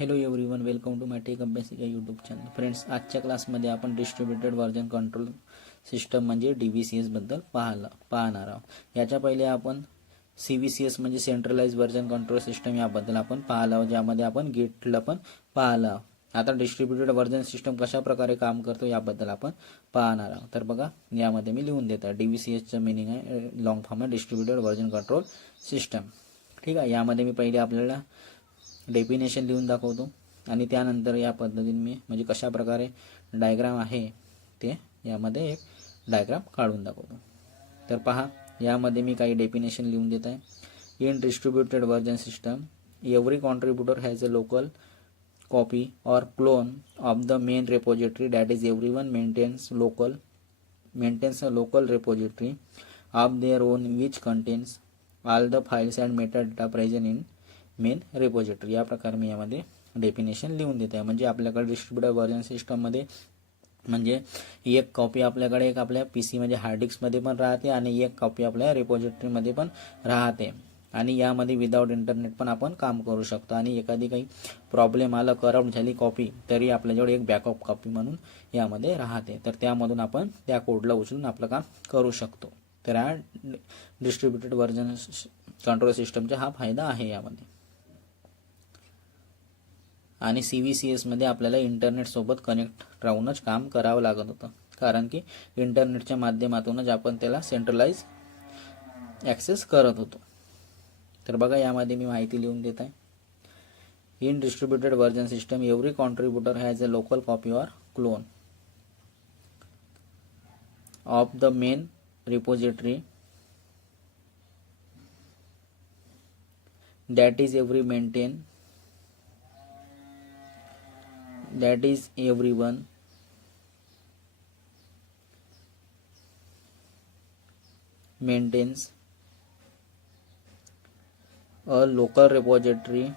Hello everyone, welcome to my tech अभ्यास या YouTube channel. Friends, आजच्या क्लासमध्ये आपण डिस्ट्रीब्युटेड वर्जन कंट्रोल सिस्टम म्हणजे DVCS बद्दल पाहणार आहोत. याच्या पहिले आपण CVCS म्हणजे सेंट्रलाइज वर्जन कंट्रोल सिस्टम याबद्दल आपण पाहिलं आहोत, ज्यामध्ये आपण गेटला पण पाहिलं आहोत. आता डिस्ट्रीब्युटेड वर्जन सिस्टम कशा प्रकारे काम करतो याबद्दल आपण पाहणार आहोत. तर बघा, यामध्ये मी लिहून देतो. DVCSचं मिनिंग आहे, लॉंग फॉर्म आहे डिस्ट्रीब्युटेड वर्जन कंट्रोल सिस्टम. ठीक आहे. यामध्ये मी पहिले आपल्याला डेफिनेशन लिहून दाखवतो आणि त्यानंतर या पद्धतीने मी म्हणजे कशा प्रकारे डायग्राम आहे ते यामध्ये एक डायग्राम काढून दाखवतो. तर पहा, यामध्ये मी काही डेफिनेशन लिहून देत आहे. In distributed version system every contributor has a local copy or clone of the main repository, that is everyone maintains a local repository of their own which contains all the files and metadata present in main repository. या प्रकारे मी यामध्ये definition लिहून देत आहे. म्हणजे आपल्याकडे distributed version सिस्टममध्ये म्हणजे एक कॉपी आपल्याकडे एक आपल्या PC म्हणजे हार्ड डिस्कमध्ये पण राहते आणि एक कॉपी आपल्या रेपोजिटरीमध्ये पण राहते. आणि यामध्ये विदाऊट इंटरनेट पण आपण काम करू शकतो. आणि एखादी काही प्रॉब्लेम आला, करप्ट झाली कॉपी, तरी आपल्याजवळ एक बॅकअप कॉपी म्हणून यामध्ये राहते. तर त्यामधून आपण त्या कोडला उचलून आपलं काम करू शकतो. तर हा डिस्ट्रीब्युटेड वर्जन कंट्रोल सिस्टमचा हा फायदा आहे यामध्ये. आणि CVCS मध्ये आपल्याला इंटरनेटसोबत कनेक्ट राहूनच काम करावं लागत होतं, कारण की इंटरनेटच्या माध्यमातूनच आपण त्याला सेंट्रलाइज ॲक्सेस करत होतो. तर बघा, यामध्ये मी माहिती लिहून देत आहे. In distributed version system every contributor has a local copy or clone of the main repository, that is everyone maintains a local repository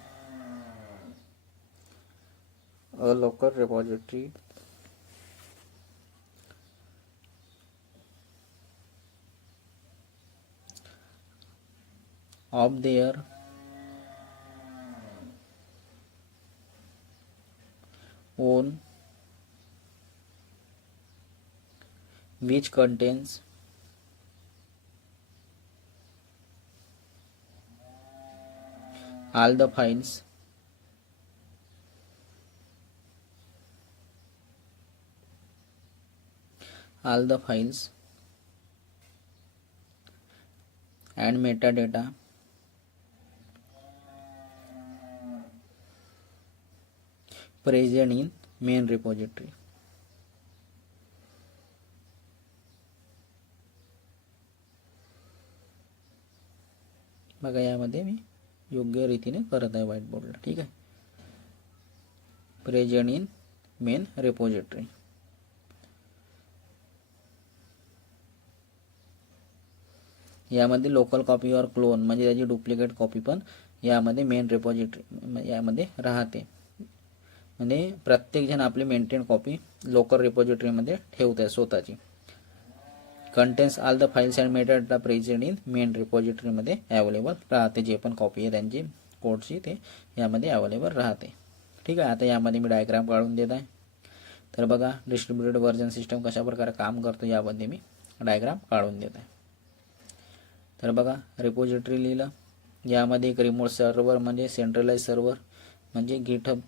of their own which contains all the files and metadata present in main repository. बघा, यामध्ये मी योग्य रीतीने करत आहे white बोर्डला. ठीक आहे. Present in main repository. यामध्ये local copy और क्लोन म्हणजे त्याची डुप्लिकेट कॉपी पण यामध्ये मेन रेपोजिटरी यामध्ये राहते. म्हणजे प्रत्येक जण आपली मेंटेन कॉपी लोकल रेपोजिटरीमध्ये ठेवत आहे स्वतःची. Contains all the files and metadata present in main रेपोजिटरीमध्ये अवेलेबल राहते. जे पण कॉपी आहे त्यांची कोडची ते यामध्ये अवेलेबल राहते. ठीक आहे. आता यामध्ये मी डायग्राम काढून देत आहे. तर बघा, डिस्ट्रीब्युटेड वर्जन सिस्टम कशा प्रकारे काम करतो यामध्ये मी डायग्राम काढून देत आहे. तर बघा, रेपोजिटरी लिहिलं. यामध्ये एक रिमोट सर्व्हर म्हणजे सेंट्रलाइज सर्व्हर म्हणजे गिटहब,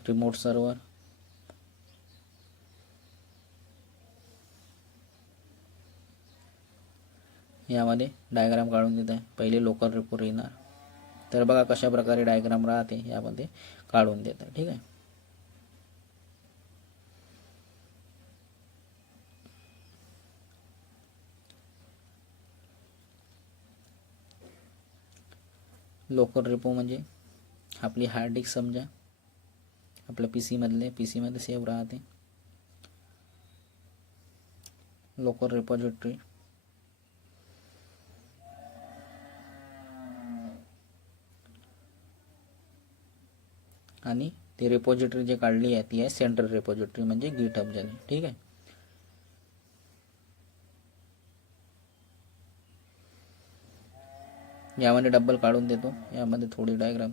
रिमोट सर्व्हर. यामध्ये डायग्राम काढून देत आहे. पहिले लोकल रेपो येणार. तर बघा कशा प्रकारे डायग्राम राहते यामध्ये काढून देत आहे. ठीक आहे. लोकल रेपो म्हणजे आपली हार्ड डिस्क समजा, आपल्या PC मध्ये सेव्ह राहते. लोकल रेपोजिटरी आणि ती रेपोजिटरी जे काढली आहे ती आहे सेंट्रल रेपोजिटरी म्हणजे गिटहब झाली. ठीक आहे. यामध्ये डबल काढून देतो, यामध्ये थोडी डायग्राम.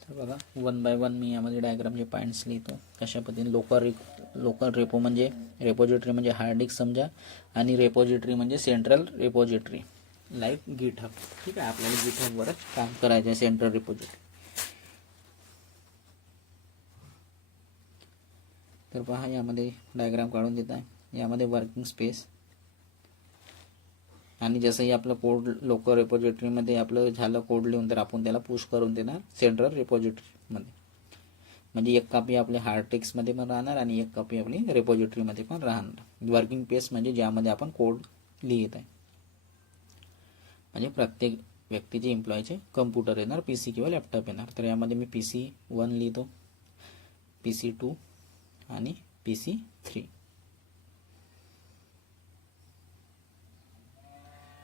तर बघा 1 बाय 1 मी यामध्ये डायग्रामचे पॉईंट्स लिहितो. कशा पद्धतीने लोकल रेपो म्हणजे रेपोजिटरी म्हणजे हार्ड डिस्क समजा, आणि रेपोजिटरी म्हणजे सेंट्रल रेपोजिटरी लाईक गिटहब. ठीक आहे, आपल्याला गिटहबवरच काम करायचं आहे, सेंट्रल रेपोजिटरी. तर पहा यामध्ये डायग्राम काढून देत आहे. यामध्ये वर्किंग स्पेस, आणि जसंही आपलं कोड लोकल रेपोजिटरीमध्ये आपलं झालं कोड लिहून, तर आपण त्याला पुश करून देणार सेंट्रल रेपोजिटरीमध्ये. म्हणजे एक कॉपी आपल्या हार्ड डिस्कमध्ये पण राहणार आणि एक कॉपी आपली रेपोजिटरीमध्ये पण राहणार. वर्किंग स्पेस म्हणजे ज्यामध्ये आपण कोड लिहित आहे, म्हणजे प्रत्येक व्यक्तीचे एम्प्लॉयचे कम्प्युटर येणार, PC किंवा लॅपटॉप येणार. तर यामध्ये मी PC1 लिहितो, PC2 आणि PC3.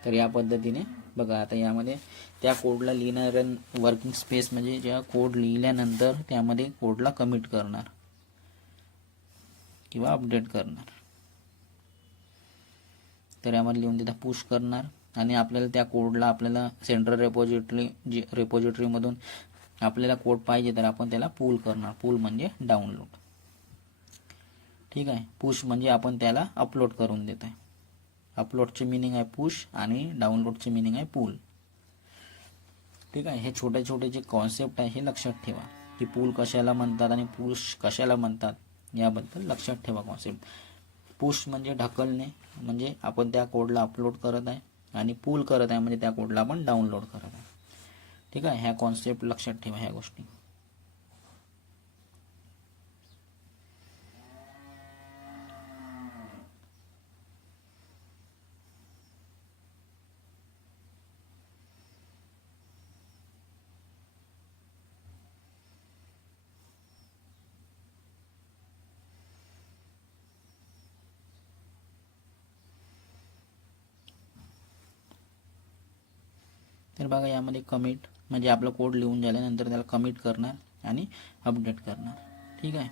तर या पद्धतीने बघा, आता यामध्ये त्या कोडला लिहिणाऱ्या वर्किंग स्पेस म्हणजे ज्या कोड लिहिल्यानंतर त्यामध्ये कोडला कमिट करणार किंवा अपडेट करणार. तर यामध्ये लिहून देता पुश करणार, आणि आपल्याला त्या कोडला आपल्याला सेंट्रल रेपोजिटरीमधून आपल्याला कोड पाहिजे तर आपण त्याला पुल करणार. पुल म्हणजे डाउनलोड. ठीक आहे, पुश म्हणजे आपण त्याला अपलोड करून देत आहे. अपलोडचे मिनिंग आहे पुश आणि डाउनलोडचे मिनिंग आहे पुल. ठीक आहे, हे छोटे छोटे जे कॉन्सेप्ट आहे हे लक्षात ठेवा, की पुल कशाला म्हणतात आणि पुश कशाला म्हणतात, याबद्दल लक्षात ठेवा कॉन्सेप्ट. पुश म्हणजे ढकलणे, म्हणजे आपण त्या कोडला अपलोड करत आहे, आणि पुल करत आहे म्हणजे त्या कोडला आपण डाउनलोड करत आहे. ठीक आहे, ह्या कॉन्सेप्ट लक्षात ठेवा ह्या गोष्टी. तर बघा यामध्ये कमिट म्हणजे आपलं कोड लिहून झाल्यानंतर त्याला कमिट करणार आणि अपडेट करणार. ठीक आहे,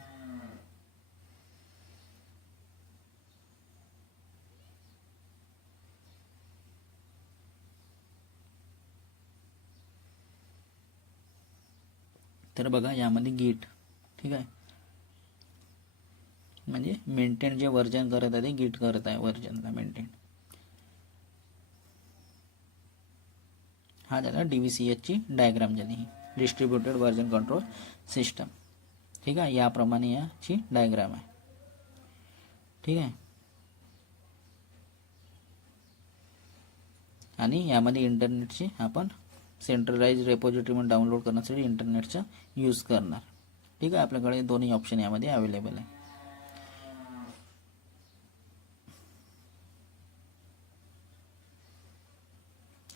तर बघा यामध्ये गिट. ठीक आहे, म्हणजे मेंटेन जे वर्जन करत आहे ते गिट करत आहे, वर्जनला मेंटेन. हा झाला DVCS ची डायग्राम झाली, ही डिस्ट्रीब्युटेड वर्जन कंट्रोल सिस्टम. ठीक आहे, याप्रमाणे याची डायग्राम आहे. ठीक आहे, आणि यामध्ये इंटरनेटचे आपण सेंट्रलाइज रेपोजिटरी म्हणून डाउनलोड करण्यासाठी इंटरनेटचा यूज करणार. ठीक आहे, आपल्याकडे दोन्ही ऑप्शन यामध्ये अवेलेबल आहे.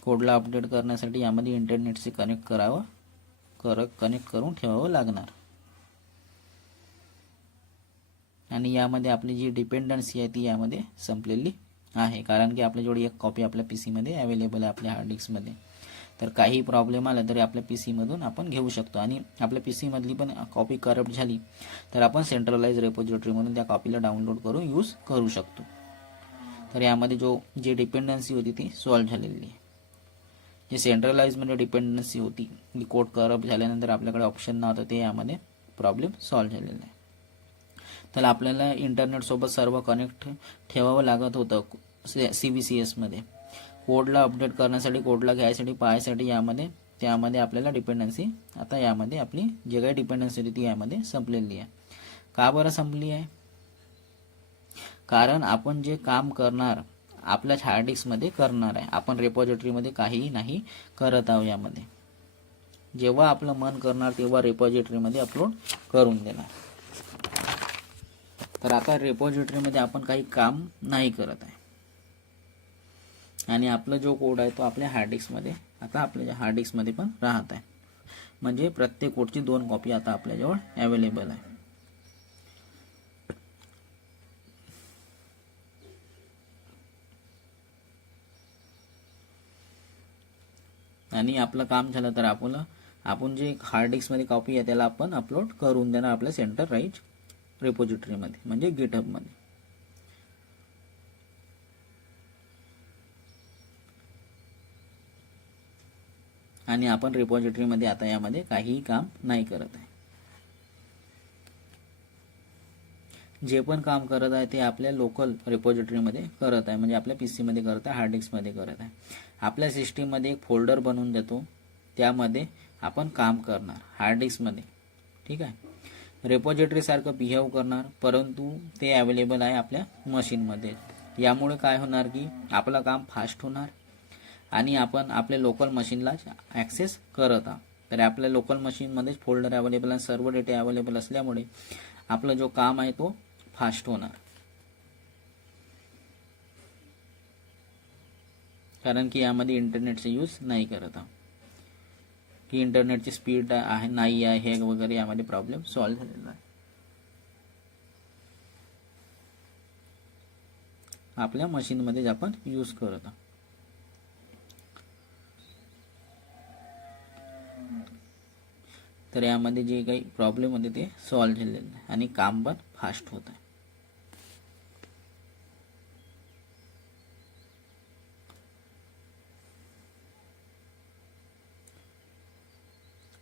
कोडला अपडेट करण्यासाठी यामध्ये इंटरनेटशी कनेक्ट करून ठेवावं लागणार. आणि यामध्ये आपली जी डिपेंडन्सी आहे ती यामध्ये संपलेली आहे, कारण की आपल्याजवळ एक कॉपी आपल्या PC मध्ये अवेलेबल आहे, आपल्या हार्ड डिस्कमध्ये. तर काही प्रॉब्लेम आला तरी आपल्या PC मधून आपण घेऊ शकतो, आणि आपल्या PC मधली पण कॉपी करप्ट झाली तर आपण सेंट्रलाइज रेपोजिटरी म्हणून त्या कॉपीला डाउनलोड करून यूज करू शकतो. तर यामध्ये जी डिपेंडन्सी होती ती सॉल्व्ह झालेली आहे. जे सेंट्रलाइजमध्ये डिपेंडन्सी होती, की कोड करप्ट झाल्यानंतर आपल्याकडे ऑप्शन नव्हतं, ते यामध्ये प्रॉब्लेम सॉल्व्ह झालेला आहे. तर आपल्याला इंटरनेटसोबत सर्व कनेक्ट ठेवावं लागत होतं CVCS मध्ये. कोडला अपडेट करण्यासाठी, कोडला घ्यायसाठी, पाहायसाठी त्यामध्ये आपल्याला डिपेंडन्सी, आता यामध्ये आपली जे काही डिपेंडन्सी होती ती यामध्ये संपलेली आहे. का बरं संपली आहे? कारण आपण जे काम करणार आपल्याच हार्ड डिस्कमध्ये करणार आहे, आपण रेपोजिटरीमध्ये काहीही नाही करत आहोत. यामध्ये जेव्हा आपलं मन करणार तेव्हा रेपोजिटरीमध्ये अपलोड करून देणार. तर आता रेपोजिटरीमध्ये आपण काही काम नाही करत आहे, आणि आपला जो कोड आहे तो आपल्या हार्ड डिस्कमध्ये, आता आपल्या हार्ड डिस्कमध्ये पण राहत आहे. म्हणजे प्रत्येक कोडची 2 कॉपी आता आपल्याजवळ अवेलेबल आहे. आणि आपलं काम झालं तर आपण जे हार्ड डिस्कमध्ये कॉपी आहे त्याला आपण अपलोड करून देणार आपल्या सेंटरराइज रिपॉझिटरीमध्ये म्हणजे गिटहबमध्ये. आणि आपण रिपॉझिटरीमध्ये आता यामध्ये काहीही काम नाही करत आहे. जे पण काम करत आहे ते आपल्या लोकल रिपॉझिटरीमध्ये करत आहे, म्हणजे आपल्या PC मध्ये करत आहे, हार्ड डिस्कमध्ये करत आहे. आपल्या सिस्टीममध्ये एक फोल्डर बनवून देतो, त्यामध्ये आपण काम करणार हार्ड डिस्कमध्ये. ठीक आहे. रिपॉझिटरीसारखं बिहेव करणार, परंतु ते अवेलेबल आहे आपल्या मशीनमध्ये. यामुळे काय होणार की आपलं काम फास्ट होणार आणि आपण आपल्या लोकल मशीनलाच ॲक्सेस करत आहात. तर आपल्या लोकल मशीनमध्येच फोल्डर अवेलेबल आणि सर्व डेटा अवेलेबल असल्यामुळे आपला जो काम आहे तो फास्ट होणार. कारण की यामध्ये इंटरनेटचा यूज नाही करत आहोत, की इंटरनेटची स्पीड आहे नाही आहे हे वगैरे यामध्ये प्रॉब्लेम सॉल्व्ह झालेला आहे. आपल्या मशीनमध्येच आपण यूज करत आहोत. तर यामध्ये जे काही प्रॉब्लेम होते ते सॉल्व्ह झालेले आहे आणि काम पण फास्ट होत आहे.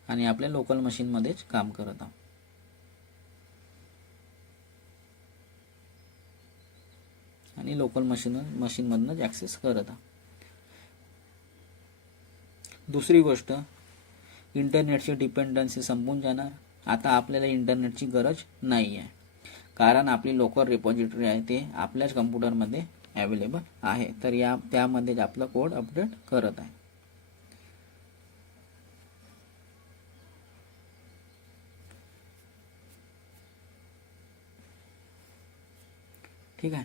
आणि आपल्या लोकल मशीनमध्येच काम करत आहोत. आणि लोकल मशीनमधूनच ॲक्सेस करत आहोत. दुसरी गोष्ट, इंटरनेटची डिपेंडन्सी संपून जाणार. आता आपल्याला इंटरनेटची गरज नाही आहे, कारण आपली लोकल रिपॉझिटरी आहे ते आपल्याच कम्प्युटरमध्ये अवेलेबल आहे. तर त्यामध्येच आपला कोड अपडेट करत आहे. ठीक आहे.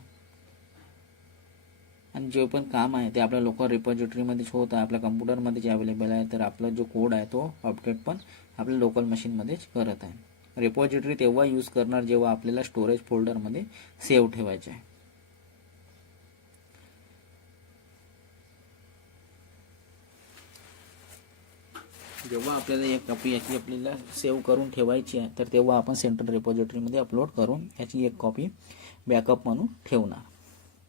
आणि जे पण काम आहे ते आपल्या लोकल रिपॉझिटरीमध्येच होत आहे, आपल्या कम्प्युटरमध्ये जे अवेलेबल आहे. तर आपला जो कोड आहे तो अपडेट पण आपल्या लोकल मशीनमध्येच करत आहे. रिपॉझिटरी तेव्हा यूज करणार जेव्हा आपल्याला स्टोरेज फोल्डरमध्ये सेव्ह ठेवायचे आहे. जेव्हा आपल्याला एक कॉपी याची आपल्याला सेव्ह करून ठेवायची आहे, तर तेव्हा आपण सेंट्रल रिपॉझिटरीमध्ये अपलोड करून याची एक कॉपी बॅकअप म्हणून ठेवणार.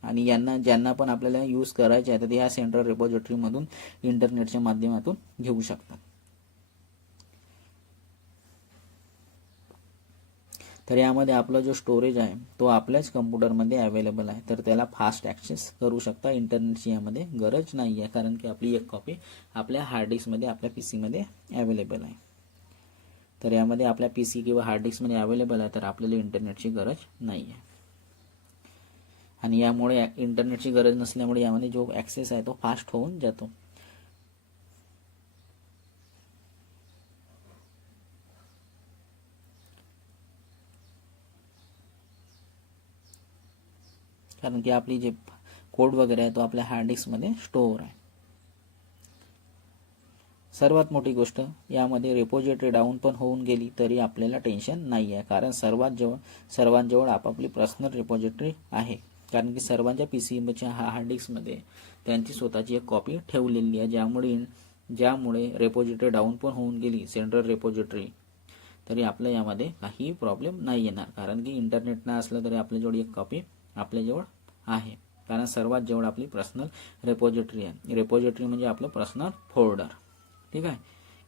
आणि ज्यांना पण आपल्याला यूज करायचे आहे तर या सेंट्रल रिपॉझिटरीमधून इंटरनेटच्या माध्यमातून घेऊ शकतात. तर यामध्ये आपला जो स्टोरेज आहे तो आपल्याच कम्प्युटरमध्ये अवेलेबल आहे, तर त्याला फास्ट ॲक्सेस करू शकता. इंटरनेटची यामध्ये गरज नाही आहे, कारण की आपली एक कॉपी आपल्या हार्ड डिस्कमध्ये आपल्या PCमध्ये अवेलेबल आहे. तर यामध्ये आपल्या PC किंवा हार्ड डिस्कमध्ये अवेलेबल आहे, तर आपल्याला इंटरनेटची गरज नाही आहे. आणि यामुळे इंटरनेटची गरज नसल्यामुळे यामध्ये जो ॲक्सेस आहे तो फास्ट होऊन जातो. कारण की आपली जे कोड वगैरे आहे तो आपल्या हार्ड डिस्कमध्ये स्टोअर आहे. सर्वात मोठी गोष्ट, यामध्ये रिपॉझिटरी डाऊन पण होऊन गेली तरी आपल्याला टेन्शन नाही आहे, कारण सर्वांजवळ आपापली पर्सनल रिपॉझिटरी आहे. कारण की सर्वांच्या PCच्या हार्ड डिस्कमध्ये त्यांची स्वतःची एक कॉपी ठेवलेली आहे, ज्यामुळे रिपॉझिटरी डाऊन पण होऊन गेली सेंट्रल रिपॉझिटरी तरी आपल्या यामध्ये काही प्रॉब्लेम नाही येणार. कारण की इंटरनेट नाही असलं तरी आपल्याजवळ एक कॉपी आपल्याजवळ आहे, कारण सर्वात जवळ आपली पर्सनल रिपॉझिटरी आहे. रिपॉझिटरी म्हणजे आपलं पर्सनल फोल्डर. ठीक आहे,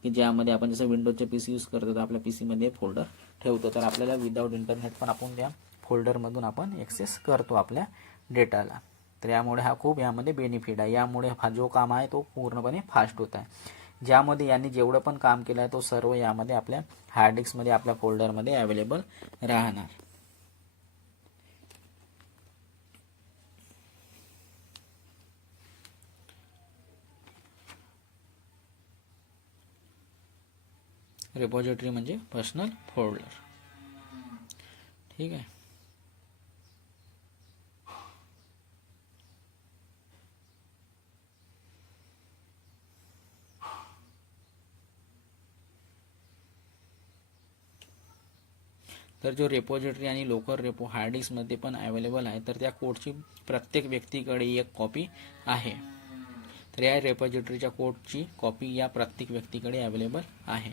की ज्यामध्ये आपण जसं विंडोजचे PC यूज करतो तर आपल्या PCमध्ये फोल्डर ठेवतो, तर आपल्याला विदाऊट इंटरनेट पण आपण त्या फोल्डरमधून आपण ॲक्सेस करतो आपल्या डेटाला. तर यामुळे यामध्ये बेनिफिट आहे. यामुळे हा जो काम आहे तो पूर्णपणे फास्ट होत आहे. ज्यामध्ये यांनी जेवढं पण काम केलं आहे तो सर्व यामध्ये आपल्या हार्ड डिस्कमध्ये आपल्या फोल्डरमध्ये अवेलेबल राहणार. रिपॉझिटरी म्हणजे पर्सनल फोल्डर. ठीक आहे. तर जो रिपॉझिटरी आणि लोकल हार्ड डिस्कमध्ये पण अवेलेबल आहे, तर त्या कोडची प्रत्येक व्यक्तीकडे एक कॉपी आहे. तर या रेपॉझिटरीच्या कोडची कॉपी या प्रत्येक व्यक्तीकडे अवेलेबल आहे.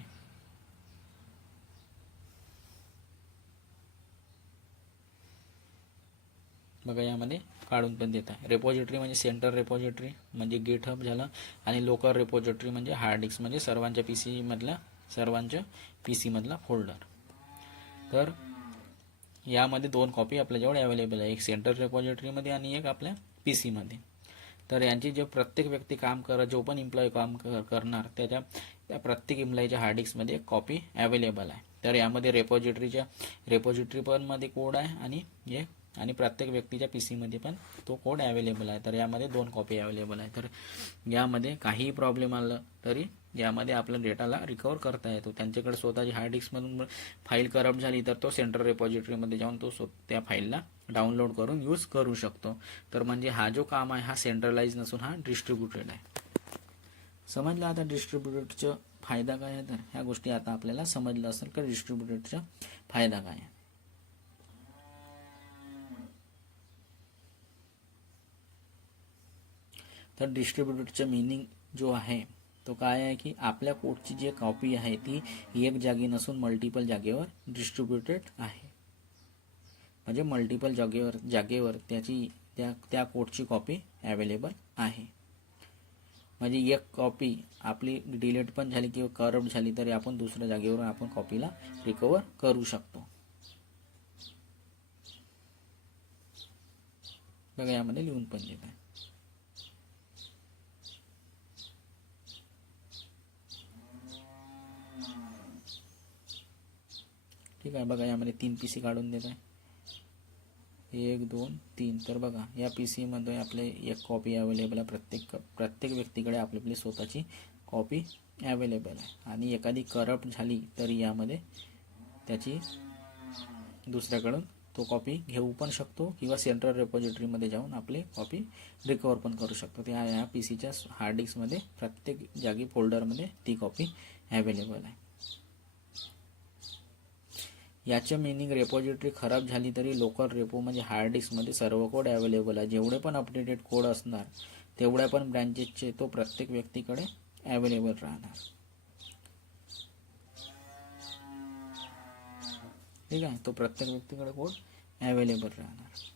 बघा यामध्ये काढून पण देत आहे. रेपॉझिटरी म्हणजे सेंट्रल रेपॉझिटरी म्हणजे गिटहब झालं, आणि लोकल रेपॉझिटरी म्हणजे हार्ड डिस्क म्हणजे सर्वांच्या पी सी मधला फोल्डर. तर यामध्ये 2 कॉपी आपल्याजवळ अवेलेबल आहे, एक सेंट्रल रेपॉझिटरीमध्ये आणि एक आपल्या पी सीमध्ये. तर यांची जे प्रत्येक व्यक्ती जो पण एम्प्लॉई काम करणार त्या प्रत्येक एम्प्लॉईच्या हार्ड डिस्कमध्ये एक कॉपी अवेलेबल आहे. तर यामध्ये रेपॉझिटरी पण मध्ये कोड आहे आणि प्रत्येक व्यक्तीच्या पी सीमध्ये पण तो कोड अवेलेबल आहे. तर यामध्ये 2 कॉपी अवेलेबल आहे. तर यामध्ये काहीही प्रॉब्लेम आला तरी यामध्ये आपल्या डेटाला रिकवर करता येतो. त्यांच्याकडे स्वतःची हार्ड डिस्कमधून फाईल करप्ट झाली तर तो सेंट्रल रेपॉझिटरीमध्ये जाऊन तो त्या फाईलला डाउनलोड करून यूज करू शकतो. तर म्हणजे हा जो काम आहे हा सेंट्रलाइज नसून हा डिस्ट्रीब्युटेड आहे. समजलं आता डिस्ट्रीब्युटेडचा फायदा काय आहे. तर ह्या गोष्टी आता आपल्याला समजलं असेल का डिस्ट्रीब्युटेडचा फायदा काय आहे. तर डिस्ट्रीब्युटेडचं मीनिंग जो आहे तो काय आहे की आपल्या कोडची जी कॉपी आहे ती एक जागी नसून मल्टिपल जागेवर डिस्ट्रीब्युटेड आहे. म्हणजे मल्टिपल जागेवर त्या कोडची कॉपी अवेलेबल आहे. म्हणजे एक कॉपी आपली डिलीट पण झाली किंवा करप्ट झाली तरी आपण दुसऱ्या जागेवर आपण कॉपीला रिकवर करू शकतो. बघा यामध्ये लिहून पण देत आहे. ठीक आहे. बघा यामध्ये 3 PC काढून देत आहे, 1 2 3. तर बघा या PC मध्ये आपले एक कॉपी अवेलेबल आहे. प्रत्येक व्यक्तीकडे आपली स्वतःची कॉपी अवेलेबल आहे. आणि एखादी करप्ट झाली तरी यामध्ये त्याची दुसऱ्याकडून तो कॉपी घेऊ पण शकतो किंवा सेंट्रल रेपॉझिटरीमध्ये जाऊन आपली कॉपी रिकवर पण करू शकतो. या PCच्या हार्ड डिस्कमध्ये प्रत्येक जागी फोल्डरमध्ये ती कॉपी अवेलेबल आहे. याचं मिनिंग रेपॉझिटरी खराब झाली तरी लोकल रेपो म्हणजे हार्ड डिस्कमध्ये सर्व कोड अवेलेबल आहे. जेवढे पण अपडेटेड कोड असणार तेवढ्या पण ब्रँचेसचे तो प्रत्येक व्यक्तीकडे अवेलेबल राहणार. ठीक आहे. तो प्रत्येक व्यक्तीकडे कोड अवेलेबल राहणार.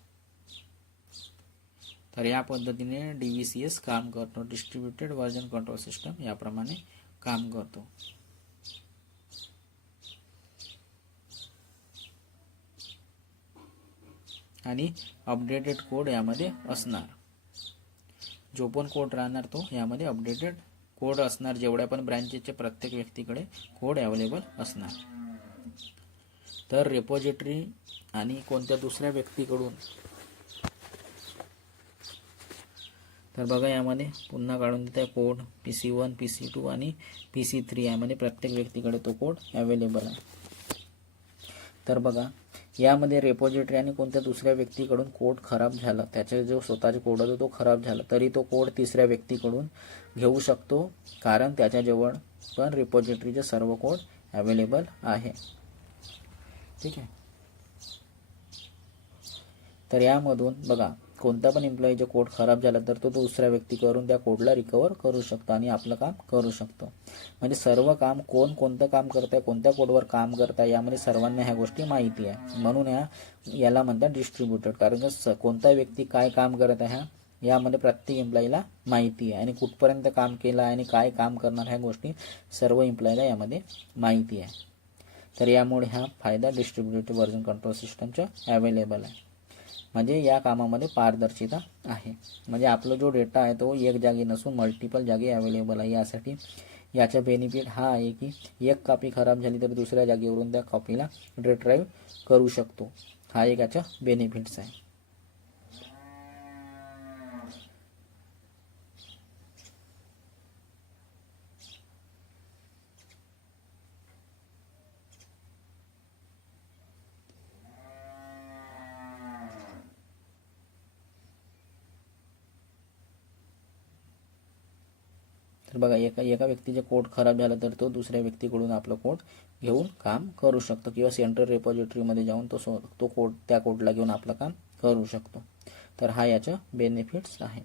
तर या पद्धतीने DVCS काम करतो. डिस्ट्रीब्युटेड व्हर्जन कंट्रोल सिस्टम याप्रमाणे काम करतो. आणि अपडेटेड कोड यामध्ये असणार. जो पण कोड राहणार तो यामध्ये अपडेटेड कोड असणार. जेवढ्या पण ब्रँचेसचे प्रत्येक व्यक्तीकडे कोड अवेलेबल असणार. तर रेपॉझिटरी आणि कोणत्या दुसऱ्या व्यक्तीकडून, तर बघा यामध्ये पुन्हा काढून देत आहे कोड PC1 PC2 आणि PC3 यामध्ये प्रत्येक व्यक्तीकडे तो कोड अवेलेबल आहे. तर बघा यामध्ये रेपॉझिटरी आणि कोणत्या दुसऱ्या व्यक्तीकडून कोड खराब झाला, त्याचा जो स्वतःचा कोड होता तो खराब झाला तरी तो कोड तिसऱ्या व्यक्तीकडून घेऊ शकतो, कारण त्याच्याजवळ पण रेपॉझिटरीचे सर्व कोड अवेलेबल आहे. ठीक आहे. तर यामधून बघा कोणता पण एम्प्लॉईचा कोड खराब झाला तर तो दुसऱ्या व्यक्तीकडून त्या कोडला रिकवर करू शकतो आणि आपलं काम करू शकतो. म्हणजे सर्व काम कोणतं काम करत आहे, कोणत्या कोडवर काम करत आहे यामध्ये सर्वांना ह्या गोष्टी माहिती आहे. म्हणून याला म्हणतात डिस्ट्रीब्युटेड. कारण कोणता व्यक्ती काय काम करत आहे यामध्ये प्रत्येक एम्प्लॉईला माहिती आहे आणि कुठपर्यंत काम केलं आहे आणि काय काम करणार ह्या गोष्टी सर्व एम्प्लॉईला यामध्ये माहिती आहे. तर यामुळे हा फायदा डिस्ट्रीब्युटेड व्हर्जन कंट्रोल सिस्टमचा अवेलेबल आहे. म्हणजे या कामामध्ये पारदर्शिता आहे. म्हणजे आपला जो डेटा आहे तो एक जागी नसून मल्टिपल जागी अवेलेबल आहे. यासाठी याचा बेनिफिट हा आहे की एक कॉपी खराब झाली तर दुसऱ्या जागेवरून त्या कॉपीला रिट्राईव्ह करू शकतो. हा एक याचा बेनिफिट्स आहे. तर बघा एका व्यक्तीचे कोड खराब झाला तर तो दुसऱ्या व्यक्तीकडून आपलं कोड घेऊन काम करू शकतो किंवा सेंट्रल रेपॉझिटरीमध्ये जाऊन तो कोड त्या कोडला घेऊन आपलं काम करू शकतो. तर हा याचा बेनिफिट्स आहे.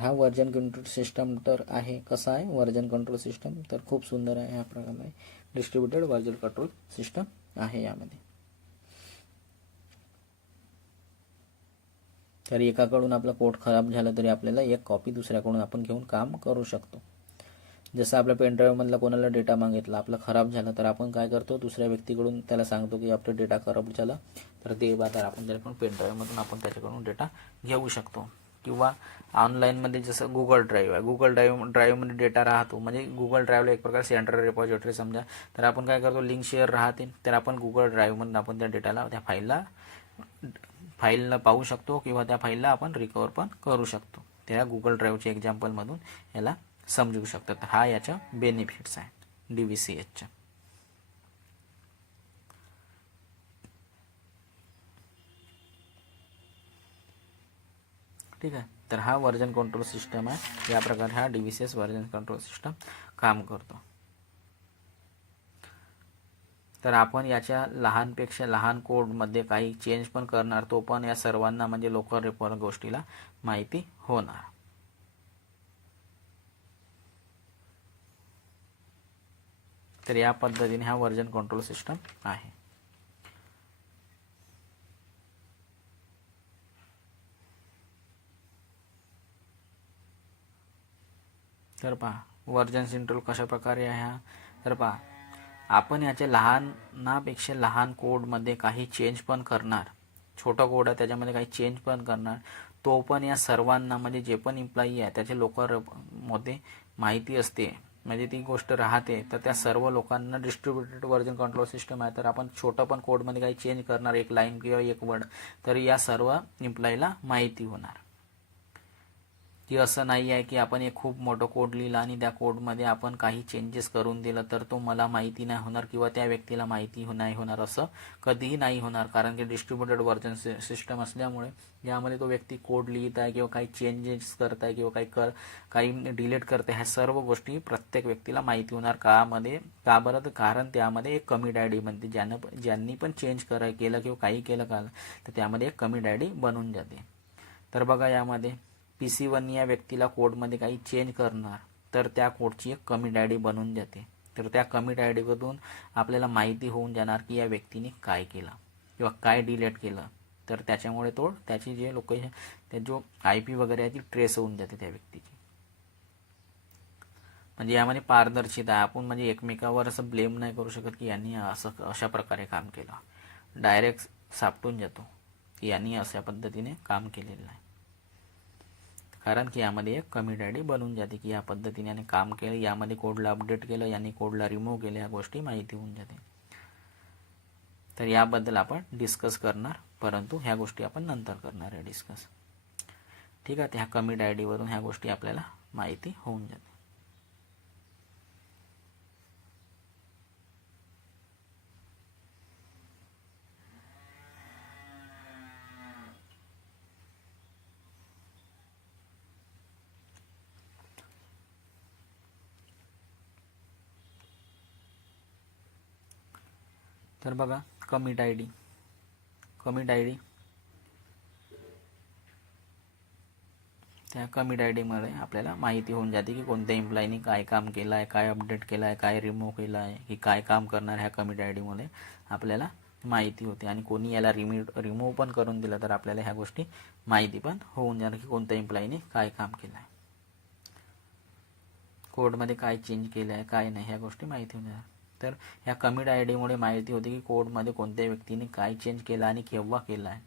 तर हा व्हर्जन कंट्रोल सिस्टम तर आहे. कसा आहे व्हर्जन कंट्रोल सिस्टम? तर खूप सुंदर आहे. ह्या प्रकारे डिस्ट्रीब्युटेड व्हर्जन कंट्रोल सिस्टम आहे यामध्ये. तर एकाकडून आपला कोड खराब झाला तरी आपल्याला एक कॉपी दुसऱ्याकडून आपण घेऊन काम करू शकतो. जसं आपल्या पेनड्राईव्हमधला कोणाला डेटा मागितला, आपला खराब झाला, तर आपण काय करतो, दुसऱ्या व्यक्तीकडून त्याला सांगतो की आपला डेटा खराब झाला, तर ते तर आपण त्याच्याकडून पेनड्राईव्हमधून आपण त्याच्याकडून डेटा घेऊ शकतो. किंवा ऑनलाईनमध्ये जसं गुगल ड्राईव्ह आहे, गुगल ड्राईव्हमध्ये डेटा राहतो, म्हणजे गुगल ड्राईव्हला एक प्रकार सेंट्रल रिपॉझिटरी समजा. तर आपण काय करतो, लिंक शेअर राहते, तर आपण गुगल ड्राईव्हमधून आपण त्या डेटाला, त्या फाईलला पाहू शकतो किंवा त्या फाईलला आपण रिकवर पण करू शकतो. त्या गुगल ड्राईव्हच्या एक्झाम्पलमधून याला समजू शकतात. हा याच्या बेनिफिट्स आहेत DVCSच्या. ठीक आहे. तर हा व्हर्जन कंट्रोल सिस्टम आहे. या प्रकारे हा DVCS व्हर्जन कंट्रोल सिस्टम काम करतो. तर आपण याच्या लहानपेक्षा लहान कोडमध्ये काही चेंज पण करणार, तो पण या सर्वांना म्हणजे लोकल रिपोर्ट गोष्टीला माहिती होणार. तर या पद्धतीने हा व्हर्जन कंट्रोल सिस्टम आहे. तर पहा व्हर्जन कंट्रोल कशा प्रकारे आहे हा. तर पहा आपण याच्या लहानापेक्षा लहान कोडमध्ये काही चेंज पण करणार, छोटा कोड आहे त्याच्यामध्ये काही चेंज पण करणार, तो पण या सर्वांना म्हणजे जे पण एम्प्लॉई आहे त्याचे लोकांमध्ये माहिती असते, म्हणजे ती गोष्ट राहते. तर त्या सर्व लोकांना डिस्ट्रीब्युटेड व्हर्जन कंट्रोल सिस्टम आहे. तर आपण छोटं पण कोडमध्ये काही चेंज करणार, एक लाईन किंवा एक वर्ड, तर या सर्व एम्प्लॉईला माहिती होणार की असं नाही आहे की आपण एक खूप मोठं कोड लिहिला आणि त्या कोडमध्ये आपण काही चेंजेस करून दिलं तर तो मला माहिती नाही होणार किंवा त्या व्यक्तीला माहिती नाही होणार. असं कधीही नाही होणार, कारण की डिस्ट्रीब्युटेड व्हर्जन सिस्टम असल्यामुळे यामध्ये तो व्यक्ती कोड लिहित आहे किंवा काही चेंजेस करत आहे किंवा काही डिलीट करते, ह्या सर्व गोष्टी प्रत्येक व्यक्तीला माहिती होणार. का बरं? कारण त्यामध्ये एक कमिट आय डी बनते. ज्यांनी पण चेंज केलं किंवा काही केलं तर त्यामध्ये एक कमिट आय डी बनून जाते. तर बघा यामध्ये PC1 या व्यक्तीला कोडमध्ये काही चेंज करणार, तर त्या कोडची एक कमिट आय डी बनून जाते. तर त्या कमिट आय डीमधून आपल्याला माहिती होऊन जाणार की या व्यक्तीने काय केलं किंवा काय डिलीट केलं. तर त्याच्यामुळे त्याची जे लोकेशन, त्या जो IP वगैरे आहे ती ट्रेस होऊन जाते त्या व्यक्तीची. म्हणजे यामध्ये पारदर्शिता आहे. आपण म्हणजे एकमेकावर असं ब्लेम नाही करू शकत की यांनी अशा प्रकारे काम केलं. डायरेक्ट सापटून जातो की यांनी अशा पद्धतीने काम केलेलं आहे, कारण की यामध्ये एक कमिट आय डी बनून जाते की या पद्धतीने याने काम केलं, यामध्ये कोडला अपडेट केलं, यांनी कोडला रिमूव्ह केलं, ह्या गोष्टी माहिती होऊन जाते. तर याबद्दल आपण डिस्कस करणार, परंतु ह्या गोष्टी आपण नंतर करणार आहे डिस्कस. ठीक आहे. ह्या कमिट आय डीवरून ह्या गोष्टी आपल्याला माहिती होऊन जाते. तर बघा कमिट आय डी त्या कमिट आय डीमध्ये आपल्याला माहिती होऊन जाते की कोणत्या एम्प्लॉईनी काय काम केलं आहे, काय अपडेट केलं आहे, काय रिमूव्ह केलं आहे, की काय काम करणार. ह्या कमिट आय डीमध्ये आपल्याला माहिती होते. आणि कोणी याला रिमूव्ह पण करून दिलं तर आपल्याला ह्या गोष्टी माहिती पण होऊन जाणार की कोणत्या एम्प्लॉईनी काय काम केलं आहे, कोडमध्ये काय चेंज केलं आहे, काय नाही, ह्या गोष्टी माहिती होऊन जाणार. तर ह्या कमिट आय डीमुळे माहिती होते की कोडमध्ये कोणत्या व्यक्तीने काय चेंज केलं आणि केव्हा केलं आहे.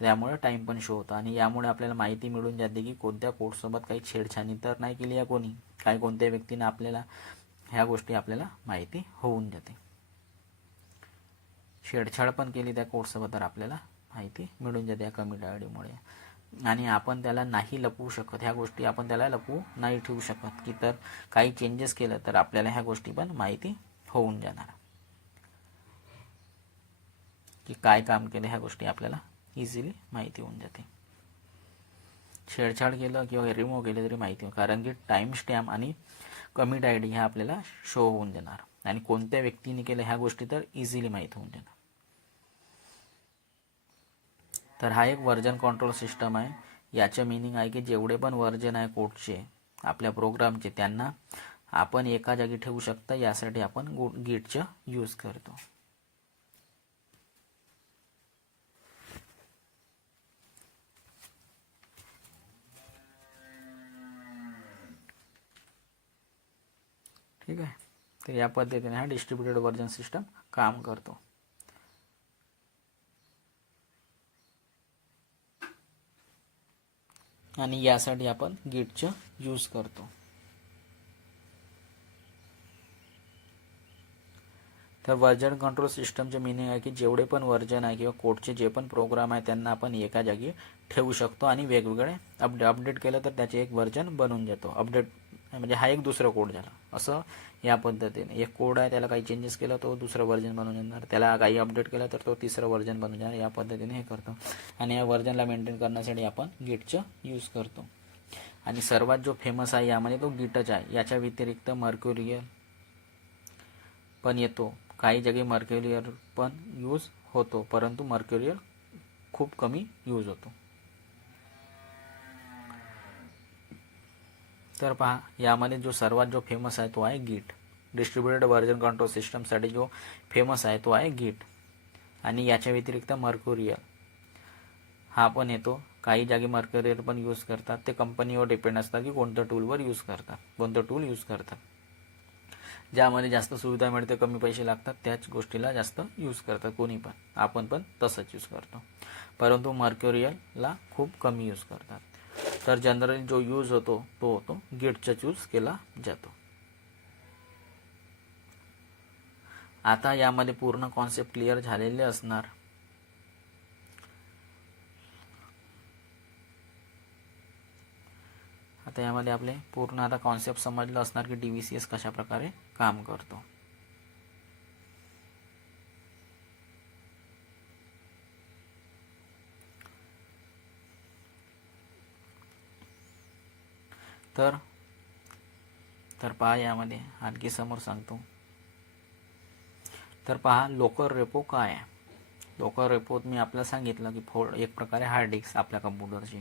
त्यामुळे टाईम पण शो होतं आणि यामुळे आपल्याला माहिती मिळून जाते की कोणत्या कोडसोबत काही छेडछाणी तर नाही केली आहे कोणी, काय कोणत्या व्यक्तीने आपल्याला, ह्या गोष्टी आपल्याला माहिती होऊन जाते. छेडछाड पण केली त्या कोडसोबत तर आपल्याला माहिती मिळून जाते या कमिट आय डीमुळे. आणि आपण त्याला नाही लपवू शकत, ह्या गोष्टी आपण त्याला लपवू नाही ठेवू शकत की तर काही चेंजेस केलं तर आपल्याला ह्या गोष्टी पण माहिती होऊन जाणार की काय काम केलं, ह्या गोष्टी आपल्याला इझिली माहिती होऊन जाते. छेडछाड केलं किंवा रिमूव्ह केलं तरी माहिती, कारण की टाइम स्टॅम्प आणि कमिट आय डी ह्या आपल्याला शो होऊन देणार आणि कोणत्या व्यक्तीने केलं ह्या गोष्टी तर इझिली माहिती होऊन देणार. तर हा एक व्हर्जन कंट्रोल सिस्टम आहे. याचं मीनिंग आहे की जेवढे पण व्हर्जन आहे कोडचे आपल्या प्रोग्रामचे त्यांना आपण एका जागी ठेवू शकता, यासाठी आपण गिटचं यूज करतो. ठीक आहे. तर या पद्धतीने हा डिस्ट्रीब्युटेड व्हर्जन सिस्टम काम करतो. आणि यासाठी आपण गिटचं यूज करतो. तर व्हर्जन कंट्रोल सिस्टमचे मीनिंग आहे की जेवढे पण व्हर्जन आहे किंवा कोडचे जे पण प्रोग्राम आहे त्यांना आपण एका जागी ठेवू शकतो आणि वेगवेगळे अपडेट केलं तर त्याचे एक व्हर्जन बनून जातो. अपडेट म्हणजे हा एक दुसरा कोड झाला. असं या पद्धतीने एक कोड आहे, त्याला काही चेंजेस केलं तो दुसरं व्हर्जन बनून येणार, त्याला काही अपडेट केलं तर तो तिसरं व्हर्जन बनून जाणार. या पद्धतीने हे करतो. आणि या व्हर्जनला मेंटेन करण्यासाठी आपण गिटचं यूज करतो. आणि सर्वात जो फेमस आहे यामध्ये तो गिटच आहे. याच्या व्यतिरिक्त मर्क्युरियल पण येतो. काही जागी मर्क्युरियल पण यूज होतो, परंतु मर्क्युरियल खूप कमी यूज होतो. तर पहा, यामध्ये जो सर्वात जो फेमस आहे तो आहे गिट. डिस्ट्रीब्युटेड व्हर्जन कंट्रोल सिस्टमसाठी जो फेमस आहे तो आहे गिट. आणि याच्या व्यतिरिक्त मर्क्युरियल हा पण येतो. काही जागी मर्क्युरियल पण यूज करतात. ते कंपनीवर डिपेंड असतात की कोणत्या टूलवर यूज करतात, कोणतं टूल यूज करतात. ज्यामध्ये जास्त सुविधा मिळते, कमी पैसे लागतात, त्याच गोष्टीला जास्त यूज करतात कोणी पण. आपण पण तसंच यूज करतो, परंतु मर्क्युरियलला खूप कमी यूज करतात. तर जनरली जो यूज होतो तो गिटचा यूज केला जातो. आता यामध्ये पूर्ण कॉन्सेप्ट क्लिअर झालेले असणार. आता यामध्ये आपले पूर्ण आता कॉन्सेप्ट समजलं असणार की DVCS कशा प्रकारे काम करतो. तर पहा, यामध्ये आणखी समोर सांगतो. तर पहा, लोकल रेपो काय आहे. लोकल रेपोत मी आपल्याला सांगितलं की एक प्रकारे हार्ड डिस्क आपल्या कम्प्युटरची.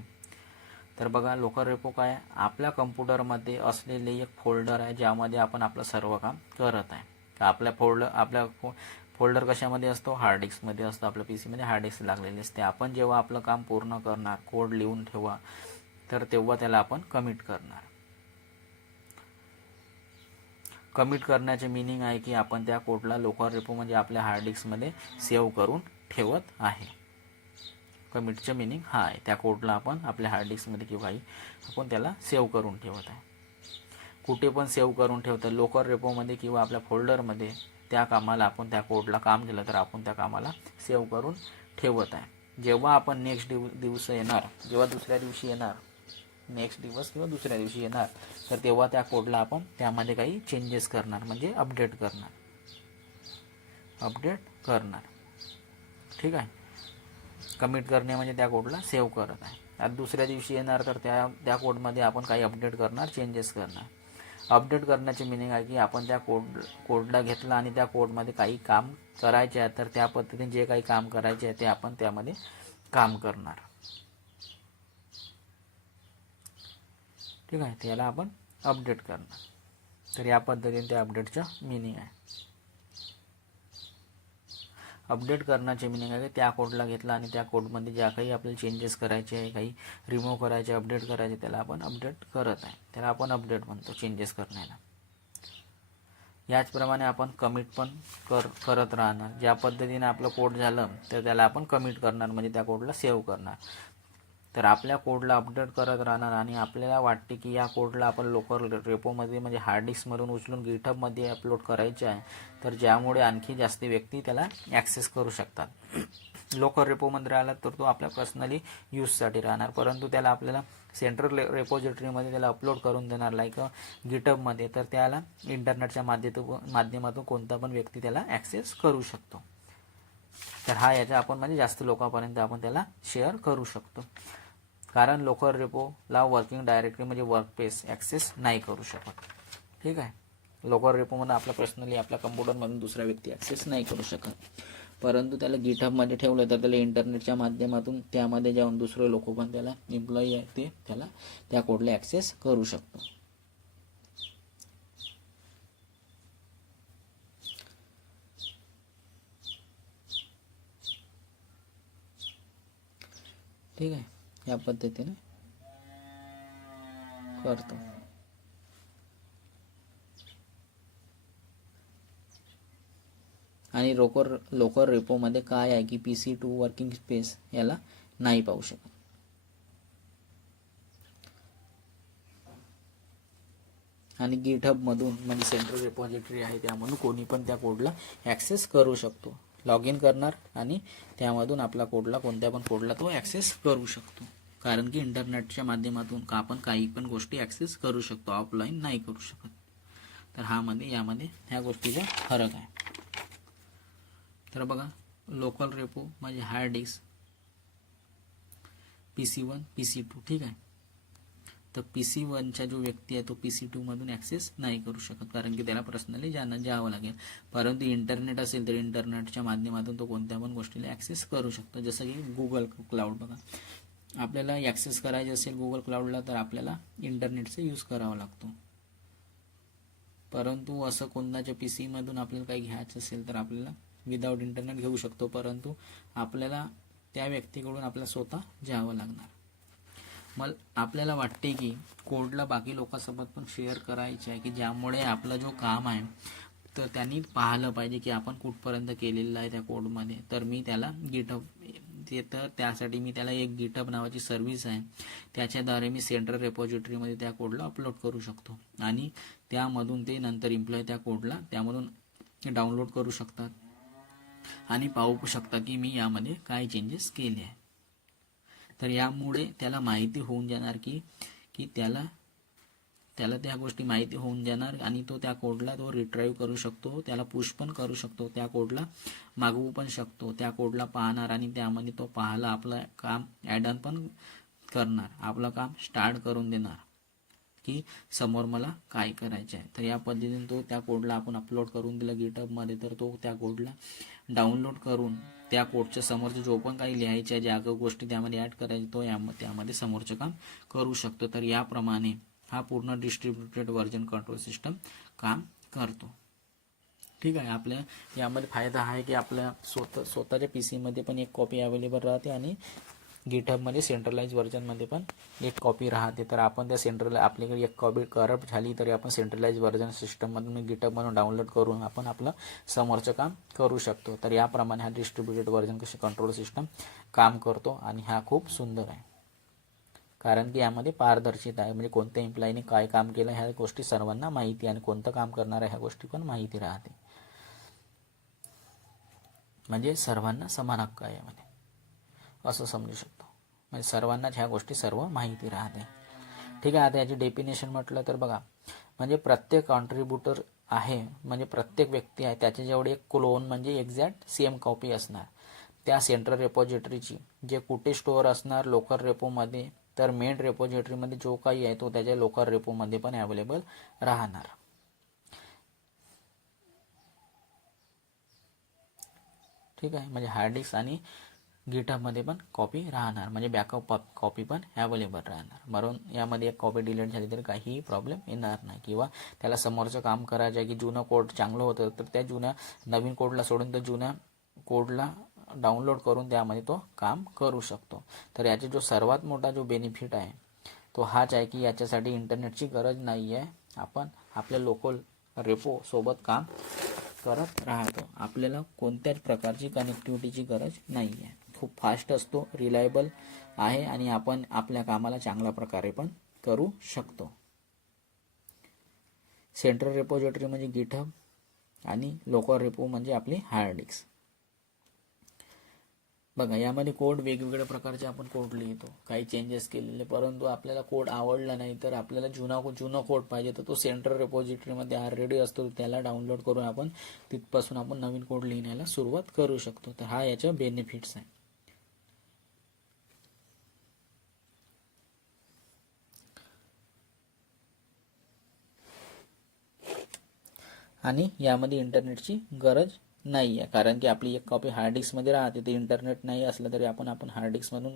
तर बघा, लोकल रेपो काय आहे. आपल्या कम्प्युटरमध्ये असलेले एक फोल्डर आहे ज्यामध्ये आपण आपलं सर्व काम करत आहे. तर आपल्या फोल्डर कशामध्ये असतो, हार्ड डिस्कमध्ये असतो. आपल्या PCमध्ये हार्ड डिस्क लागलेली असते. आपण जेव्हा आपलं काम पूर्ण करणार, कोड लिहून ठेवा, तर तेव्हा त्याला आपण कमिट करणार. कमिट करण्याचे मीनिंग आहे की आपण त्या कोडला लोकल रेपो म्हणजे आपल्या हार्ड डिस्कमध्ये सेव्ह करून ठेवत आहे. कमिटचं मीनिंग हा आहे. त्या कोडला आपण आपल्या हार्ड डिस्कमध्ये किंवा काही आपण त्याला सेव्ह करून ठेवत आहे. कुठे पण सेव्ह करून ठेवतं, लोकल रेपोमध्ये किंवा आपल्या फोल्डरमध्ये. त्या कामाला आपण त्या कोडला काम दिलं तर आपण त्या कामाला सेव्ह करून ठेवत आहे. जेव्हा आपण नेक्स्ट दिवस येणार, जेव्हा दुसऱ्या दिवशी येणार, नेक्स्ट दिवस किंवा दुसऱ्या दिवशी येणार, तर तेव्हा त्या कोडला आपण त्यामध्ये काही चेंजेस करणार, म्हणजे अपडेट करणार. ठीक आहे. कमिट करणे म्हणजे त्या कोडला सेव्ह करत आहे. आता दुसऱ्या दिवशी येणार तर त्या कोडमध्ये आपण काही अपडेट करणार, चेंजेस करणार. अपडेट करण्याचे मीनिंग आहे की आपण त्या कोडला घेतला आणि त्या कोडमध्ये काही काम करायचे आहे, तर त्या पद्धतीने जे काही काम करायचे आहे ते आपण त्यामध्ये काम करणार. ठीक आहे. त्याला आपण अपडेट करणार. तर या पद्धतीने त्या अपडेटचं मीनिंग आहे. अपडेट करण्याचे मीनिंग आहे की त्या कोडला घेतला आणि त्या कोडमध्ये ज्या काही आपल्याला चेंजेस करायचे आहे, काही रिमूव्ह करायचे, अपडेट करायचे, त्याला आपण अपडेट करत आहे. त्याला आपण अपडेट म्हणतो, चेंजेस करण्याला. याचप्रमाणे आपण कमिट पण करत राहणार. ज्या पद्धतीने आपलं कोड झालं तर त्याला आपण कमिट करणार, म्हणजे त्या कोडला सेव्ह करणार. तर आपल्या कोडला अपडेट करत राहणार आणि आपल्याला वाटते की या कोडला आपण लोकल रेपोमध्ये म्हणजे हार्ड डिस्कमधून उचलून गिटहबमध्ये अपलोड करायचे आहे, तर ज्यामुळे आणखी जास्त व्यक्ती त्याला ॲक्सेस करू शकतात. लोकल रेपोमध्ये राहिला तर तो आपल्या पर्सनली यूजसाठी राहणार, परंतु त्याला आपल्याला सेंट्रल रेपोजिटरीमध्ये त्याला अपलोड करून देणार, लाईक गिटहबमध्ये, तर त्याला इंटरनेटच्या माध्यमातून कोणता पण व्यक्ती त्याला ॲक्सेस करू शकतो. तर हा याचा आपण म्हणजे जास्त लोकांपर्यंत आपण त्याला शेअर करू शकतो. कारण लोकल रेपोला वर्किंग डायरेक्टली म्हणजे वर्कस्पेस ॲक्सेस नाही करू शकत. ठीक आहे. लोकल रेपोमध्ये आपला पर्सनली आपल्या कम्प्युटरमधून दुसरा व्यक्ती ॲक्सेस नाही करू शकत. परंतु त्याला गिटहबमध्ये ठेवलं तर त्याला इंटरनेटच्या माध्यमातून त्यामध्ये जाऊन दुसरे लोक पण त्याला एम्प्लॉई आहे ते त्याला त्या कोडला ॲक्सेस करू शकतो. ठीक आहे, या पद्धतीने करतो. आणि लोकर रेपोमध्ये काय आहे की PC2 वर्किंग स्पेस याला नाही पाहू शकत. आणि गिटहबमधून म्हणजे सेंट्रल रेपॉझिटरी आहे त्यामधून कोणी पण त्या कोडला ॲक्सेस करू शकतो. लॉग इन करणार आणि त्यामधून आपला कोडला कोणत्या पण कोडला तो ॲक्सेस करू शकतो. कारण की इंटरनेटच्या माध्यमातून आपण काही पण गोष्टी ॲक्सेस करू शकतो, ऑफलाईन नाही करू शकत. तर यामध्ये ह्या गोष्टीचा फरक आहे. तर बघा, लोकल रेपो म्हणजे हार्ड डिस्क PC1 PC2 ठीक आहे. तर PC1चा जो व्यक्ती आहे तो PC2 मधून ॲक्सेस नाही करू शकत कारण की त्याला पर्सनली जावं लागेल. परंतु इंटरनेट असेल तर इंटरनेटच्या माध्यमातून तो कोणत्या पण गोष्टीला ॲक्सेस करू शकतो. जसं की गुगल क्लाउड बघा, आपल्याला ॲक्सेस करायचे असेल गुगल क्लाउडला तर आपल्याला इंटरनेटचा यूज करावा लागतो. परंतु असं कोणाच्या PC मधून आपल्याला काही घ्यायचं असेल तर आपल्याला विदाऊट इंटरनेट घेऊ शकतो. परंतु आपल्याला त्या व्यक्तीकडून आपल्याला स्वतः जावं लागणार. मग आपल्याला वाटते की कोडला बाकी लोकांसोबत पण शेअर करायचे आहे की ज्यामुळे आपलं जो काम आहे तर त्यांनी पाहिलं पाहिजे की आपण कुठपर्यंत केलेलं आहे त्या कोडमध्ये. तर मी त्याला गिटहब तर त्यासाठी मी त्याला एक गिटहब नावाची सर्व्हिस आहे त्याच्याद्वारे मी सेंट्रल रेपॉझिटरीमध्ये त्या कोडला अपलोड करू शकतो आणि त्यामधून ते नंतर एम्प्लॉय त्या कोडला त्यामधून डाउनलोड करू शकतात आणि पाहू शकता की मी यामध्ये काय चेंजेस केले आहे. तर यामुळे त्याला माहिती होऊन जाणार की त्याला त्या गोष्टी माहिती होऊन जाणार आणि तो त्या कोडला तो रिट्राईव्ह करू शकतो, त्याला पुश पण करू शकतो, त्या कोडला मागवू पण शकतो, त्या कोडला पाहणार आणि त्यामध्ये तो पाहायला आपलं काम ॲड ऑन पण करणार, आपलं काम स्टार्ट करून देणार की समोर मला काय करायचं आहे. तर या पद्धतीने तो त्या कोडला आपण अपलोड करून दिलं गिटहबमध्ये तर तो त्या कोडला डाउनलोड करून त्या कोडच्या समोरचं जो पण काही लिहायच्या ज्या गोष्टी त्यामध्ये ॲड करायचे तो त्यामध्ये समोरचं काम करू शकतो. तर याप्रमाणे हा पूर्ण डिस्ट्रीब्युटेड व्हर्जन कंट्रोल सिस्टम काम करतो. ठीक आहे. आपल्या यामध्ये फायदा आहे की आपल्या स्वतःच्या PC मध्ये पण एक कॉपी अवेलेबल राहते आणि गिटहबमध्ये सेंट्रलाइज व्हर्जनमध्ये पण एक कॉपी राहते. तर आपण त्या आपल्याकडे एक कॉपी करप्ट झाली तरी आपण सेंट्रलाइज व्हर्जन सिस्टममधून गिटहबमधून डाउनलोड करून आपण आपलं समोरचं काम करू शकतो. तर याप्रमाणे हा डिस्ट्रीब्युटेड व्हर्जन कसे कंट्रोल सिस्टम काम करतो आणि हा खूप सुंदर आहे कारण की यामध्ये पारदर्शिता आहे. म्हणजे कोणत्या एम्प्लॉईने काय काम केलं ह्या गोष्टी सर्वांना माहिती आणि कोणतं काम करणार आहे ह्या गोष्टी पण माहिती राहते. म्हणजे सर्वांना समान हक्क आहे यामध्ये असं समजू शकतो. म्हणजे सर्वांनाच ह्या गोष्टी सर्व माहिती राहते. ठीक आहे. आता याची डेफिनेशन म्हटलं तर बघा, म्हणजे प्रत्येक कॉन्ट्रीब्युटर आहे म्हणजे प्रत्येक व्यक्ती आहे त्याच्याजवळ एक क्लोन म्हणजे एक्झॅक्ट सेम कॉपी असणार त्या सेंट्रल रेपॉझिटरीची, जे कुठे स्टोअर असणार लोकल रेपोमध्ये, तर मेन रेपॉझिटरीमध्ये जो काही आहे तो त्याच्या लोकल रेपोमध्ये पण अवेलेबल राहणार. ठीक आहे. म्हणजे हार्ड डिस्क आणि गिटहबमध्ये पण कॉपी राहणार म्हणजे बॅकअप कॉपी पण अवेलेबल राहणार. म्हणून यामध्ये एक कॉपी डिलीट झाली तरी काहीही प्रॉब्लेम येणार नाही. किंवा त्याला समोरचं काम करायचं आहे की जुनं कोड चांगलं होतं तर त्या नवीन कोडला सोडून तर जुन्या कोडला डाउनलोड करून त्यामध्ये तो काम करू शकतो. तर याचा जो सर्वात मोठा जो बेनिफिट आहे तो हाच आहे की याच्यासाठी इंटरनेटची गरज नाही आहे. आपण आपल्या लोकल रेपो सोबत काम करत राहतो. आपल्याला कोणत्याच प्रकारची कनेक्टिव्हिटीची गरज नाही आहे. खूप फास्ट असतो, रिलायबल आहे आणि आपण आपल्या कामाला चांगल्या प्रकारे पण करू शकतो. सेंट्रल रेपॉझिटरी म्हणजे गिटहब आणि लोकल रेपो म्हणजे आपली हार्ड डिस्क. बघा, यामध्ये कोड वेगवेगळ्या प्रकारचे आपण कोड लिहितो, काही चेंजेस केलेले. परंतु आपल्याला कोड आवडला नाही तर आपल्याला जुना कोड पाहिजे तर तो सेंट्रल रेपॉझिटरीमध्ये ऑलरेडी असतो, त्याला डाउनलोड करून आपण तिथपासून आपण नवीन कोड लिहिण्याला सुरुवात करू शकतो. तर हा याचा बेनिफिट्स आहे. आणि यामध्ये इंटरनेटची गरज नाही आहे, कारण की आपली एक कॉपी हार्ड डिस्कमध्ये राहते. ते इंटरनेट नाही असलं तरी आपण हार्ड डिस्कमधून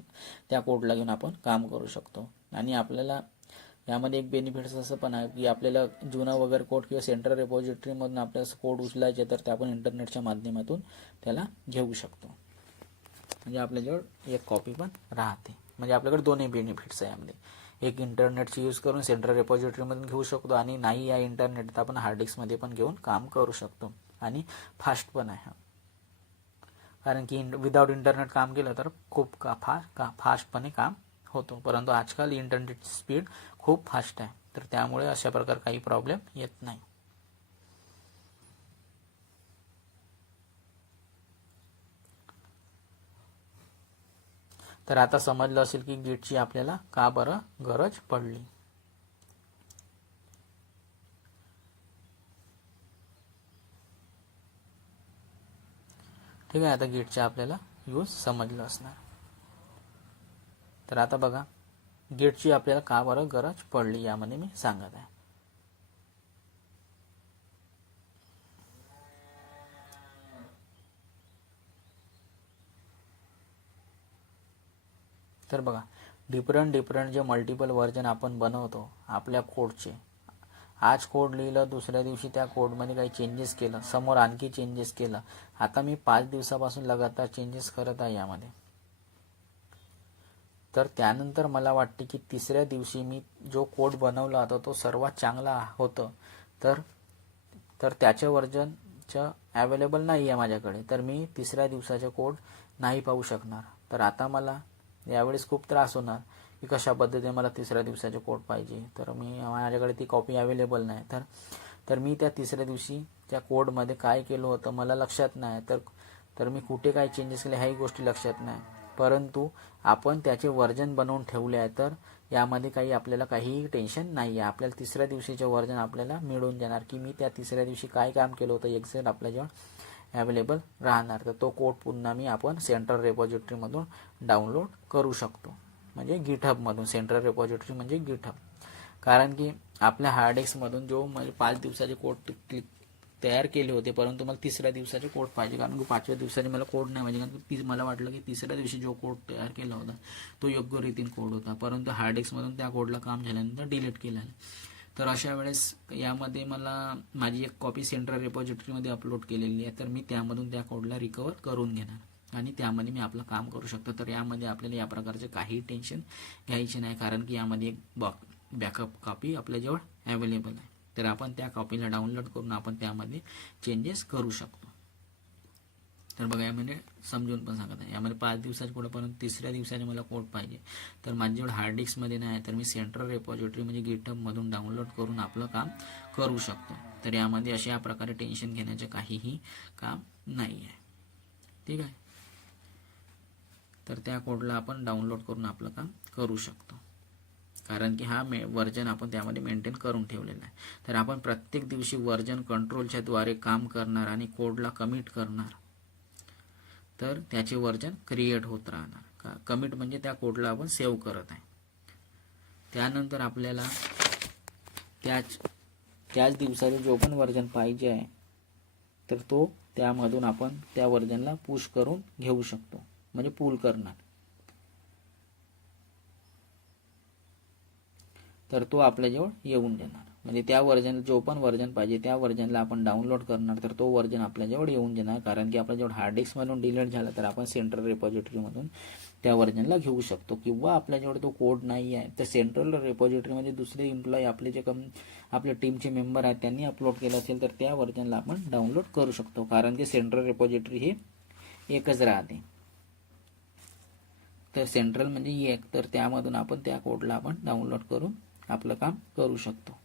त्या कोडला घेऊन आपण काम करू शकतो. आणि आपल्याला यामध्ये एक बेनिफिट्स असं पण आहे की आपल्याला जुना वगैरे कोड किंवा सेंट्रल रेपॉझिटरीमधून आपल्याला कोड उचलायचे तर ते आपण इंटरनेटच्या माध्यमातून त्याला घेऊ शकतो. म्हणजे आपल्याजवळ एक कॉपी पण राहते. म्हणजे आपल्याकडे दोन्ही बेनिफिट्स आहे यामध्ये. एक इंटरनेटची यूज करून सेंट्रल रेपॉझिटरीमधून घेऊ शकतो आणि नाही या इंटरनेट तर आपण हार्ड डिस्कमध्ये पण घेऊन काम करू शकतो. आणि फास्ट पण आहे, कारण की विदाउट इंटरनेट काम केलं तर खूप फास्टपणे काम होतो. परंतु आजकाल इंटरनेटची स्पीड खूप फास्ट आहे, तर त्यामुळे अशा प्रकार काही प्रॉब्लेम येत नाही. तर आता समजलं असेल की गिटची आपल्याला का बरं गरज पडली. ठीक आहे, आता गिटचे आपल्याला यूज समजलं असणार. तर आता बघा गिटची आपल्याला का बरं गरज पडली यामध्ये मी सांगत आहे. तर बघा डिफरंट जे मल्टिपल व्हर्जन आपण बनवतो आपल्या कोडचे. आज कोड लिहिलं, दुसऱ्या दिवशी त्या कोडमध्ये काही चेंजेस केलं, समोर आणखी चेंजेस केलं. आता मी 5 दिवसापासून लगातार चेंजेस करत आहे यामध्ये. तर त्यानंतर मला वाटते की तिसऱ्या दिवशी मी जो कोड बनवला होता तो सर्वात चांगला होतं, तर त्याच्या व्हर्जनचं अवेलेबल नाही आहे माझ्याकडे. तर मी तिसऱ्या दिवसाचा कोड नाही पाहू शकणार. तर आता मला यावेळेस खूप त्रास होणार की कशा पद्धतीने मला तिसऱ्या दिवसाचे कोड पाहिजे. तर माझ्याकडे ती कॉपी अवेलेबल नाही. तर मी त्या तिसऱ्या दिवशी त्या कोडमध्ये काय केलं होतं मला लक्षात नाही. तर मी कुठे काय चेंजेस केले ह्याही गोष्टी लक्षात नाही. परंतु आपण त्याचे व्हर्जन बनवून ठेवले आहे, तर यामध्ये काही आपल्याला काहीही टेन्शन नाही आहे. आपल्याला तिसऱ्या दिवशीचे व्हर्जन आपल्याला मिळून जाणार की मी त्या तिसऱ्या दिवशी काय काम केलं होतं एक्झॅक्ट आपल्याजवळ अवेलेबल राहणार. तर तो कोड पुन्हा आपण सेंट्रल रेपॉझिटरीमधून डाउनलोड करू शकतो. म्हणजे गिटहबमधून. सेंट्रल रेपॉझिटरी म्हणजे गिटहब. कारण की आपल्या हार्ड डिस्कमधून जो म्हणजे 5 दिवसाचे कोड तयार केले होते, परंतु मला तिसऱ्या दिवसाचे कोड पाहिजे. कारण की 5व्या दिवसाचे मला कोड नाही पाहिजे. कारण की मला वाटलं की तिसऱ्या दिवशी जो कोड तयार केला होता तो योग्य रीतीने कोड होता, परंतु हार्ड डिस्कमधून त्या कोडला काम झाल्यानंतर डिलीट केला. तर अशा वेळेस यामध्ये मला माझी एक कॉपी सेंट्रल रेपॉझिटरीमध्ये अपलोड केलेली आहे. तर मी त्यामधून त्या कोडला रिकवर करून घेणार आणि त्यामध्ये मी आपलं काम करू शकतो. तर यामध्ये आपल्याला या प्रकारचे काही टेन्शन घ्यायचे नाही, कारण की यामध्ये एक बॅकअप कॉपी आपल्याजवळ अवेलेबल आहे. तर आपण त्या कॉपीला डाउनलोड करून आपण त्यामध्ये चेंजेस करू शकतो. तर बघा यामध्ये समजून पण सांगत आहे. यामध्ये 5 दिवसाचे कोड, परंतु तिसऱ्या दिवसाने मला कोड पाहिजे. तर माझ्याजवळ हार्ड डिस्कमध्ये नाही, तर मी सेंट्रल रेपॉझिटरी म्हणजे गिटहबमधून डाउनलोड करून आपलं काम करू शकतो. तर यामध्ये अशा प्रकारे टेन्शन घेण्याचे काहीही काम नाही आहे. ठीक आहे, तर त्या कोडला आपण डाउनलोड करून आपलं काम करू शकतो, कारण की हा व्हर्जन आपण त्यामध्ये मेंटेन करून ठेवलेला आहे. तर आपण प्रत्येक दिवशी व्हर्जन कंट्रोलच्या द्वारे काम करणार आणि कोडला कमिट करणार, तर त्याचे व्हर्जन क्रिएट होत राहणार. कमिट म्हणजे त्या कोडला आपण सेव्ह करत आहे. त्यानंतर आपल्याला त्याच दिवसाचा जो पण व्हर्जन पाहिजे आहे तर तो त्यामधून आपण त्या व्हर्जनला पुश करून घेऊ शकतो, म्हणजे पुल करणार. तर तो आपल्याजवळ येऊन जाणार. म्हणजे त्या व्हर्जन जो पण व्हर्जन पाहिजे त्या व्हर्जनला आपण डाउनलोड करणार, तर तो व्हर्जन आपल्याजवळ येऊन जाणार. कारण की आपल्याजवळ हार्ड डिस्कमधून डिलीट झाला तर आपण सेंट्रल रेपॉझिटरीमधून त्या व्हर्जनला घेऊ शकतो. किंवा आपल्याजवळ तो कोड नाही आहे तर सेंट्रल रेपॉझिटरीमध्ये दुसरे एम्प्लॉई आपले जे आपल्या टीमचे मेंबर आहेत त्यांनी अपलोड केलं असेल तर त्या व्हर्जनला आपण डाउनलोड करू शकतो. कारण की सेंट्रल रेपॉझिटरी हे एकच राहते. तर सेंट्रल म्हणजे एक, तर त्यामधून आपण त्या कोडला आपण डाउनलोड करून आपलं काम करू शकतो.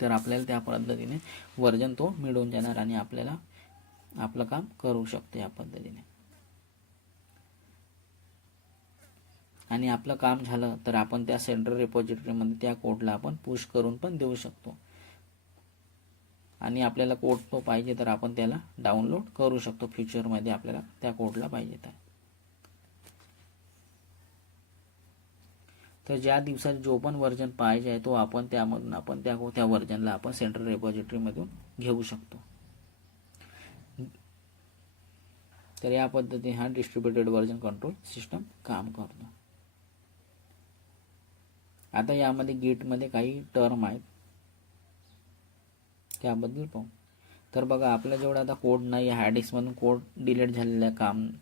तर आपल्याला त्या पद्धतीने व्हर्जन तो मिळून जाणार आणि आपल्याला आपलं काम करू शकतो या पद्धतीने. आणि आपलं काम झालं तर आपण त्या सेंट्रल रेपॉझिटरीमध्ये त्या कोडला आपण पुश करून पण देऊ शकतो. आणि आपल्याला कोड तो पाहिजे तर आपण त्याला डाउनलोड करू शकतो. फ्युचरमध्ये आपल्याला त्या कोडला पाहिजे तर ज्या दिवसात जो पण व्हर्जन पाहिजे आहे तो आपण त्यामधून आपण त्या व्हर्जनला आपण सेंट्रल रेपॉझिटरीमधून घेऊ शकतो. तर या पद्धतीने हा डिस्ट्रीब्युटेड व्हर्जन कंट्रोल सिस्टम काम करतो. आता यामध्ये गेटमध्ये काही टर्म आहेत त्याबद्दल पाहू. तर बघा आपल्याजवळ आता कोड नाही, हार्ड डिस्कमधून कोड डिलीट झालेला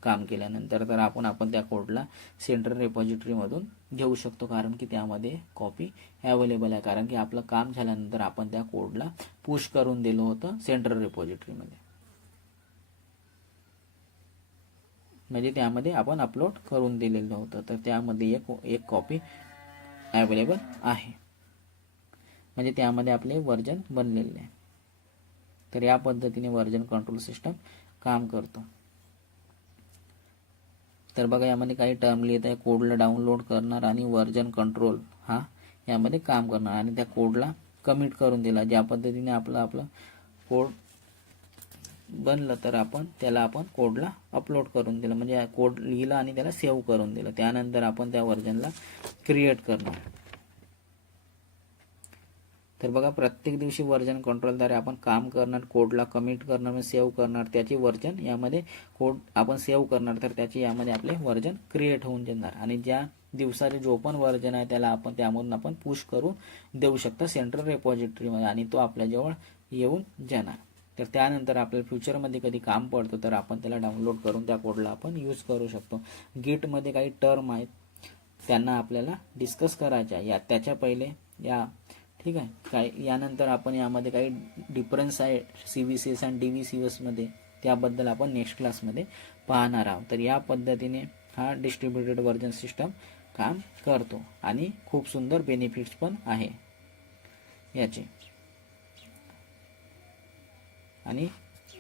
काम केल्यानंतर तर आपण त्या कोडला सेंट्रल रेपॉझिटरीमधून घेऊ शकतो, कारण की त्यामध्ये कॉपी अवेलेबल आहे. कारण की आपलं काम झाल्यानंतर आपण त्या कोडला पुश करून दिलं होतं सेंट्रल रेपॉझिटरीमध्ये, म्हणजे त्यामध्ये आपण अपलोड करून दिलेलं होतं. तर त्यामध्ये एक कॉपी अवेलेबल आहे, म्हणजे त्यामध्ये आपले व्हर्जन बनलेले आहे. तर या पद्धतीने व्हर्जन कंट्रोल सिस्टम काम करतो. तर बघा यामध्ये काही टर्म लिहित आहे, कोडला डाउनलोड करणार आणि व्हर्जन कंट्रोल हा यामध्ये काम करणार आणि त्या कोडला कमिट करून दिला. ज्या पद्धतीने आपलं कोड बनलं तर आपण कोडला अपलोड करून दिलं, म्हणजे कोड लिहिला आणि त्याला सेव्ह करून दिलं. त्यानंतर आपण त्या व्हर्जनला क्रिएट करणार. तर बघा प्रत्येक दिवशी व्हर्जन कंट्रोलद्वारे आपण काम करणार, कोडला कमिट करणार, सेव्ह करणार, त्याची व्हर्जन यामध्ये कोड आपण सेव्ह करणार, तर त्याची यामध्ये आपले व्हर्जन क्रिएट होऊन जाणार. आणि ज्या दिवसाचे जो पण व्हर्जन आहे त्याला त्यामधून आपण पुश करून देऊ शकता सेंट्रल रेपॉझिटरीमध्ये आणि तो आपल्याजवळ येऊन जाणार. तर त्यानंतर आपल्याला फ्युचरमध्ये कधी काम पडतं तर आपण त्याला डाउनलोड करून त्या कोडला आपण यूज करू शकतो. गिटमध्ये काही टर्म आहेत त्यांना आपल्याला डिस्कस करायच्या त्याच्या पहिले ठीक आहे काय. यानंतर आपण यामध्ये काही डिफरन्स आहे CVCS आणि DVCS मध्ये, त्याबद्दल आपण नेक्स्ट क्लासमध्ये पाहणार आहोत. तर या पद्धतीने हा डिस्ट्रीब्युटेड व्हर्जन सिस्टम काम करतो आणि खूप सुंदर बेनिफिट्स पण आहे याचे. आणि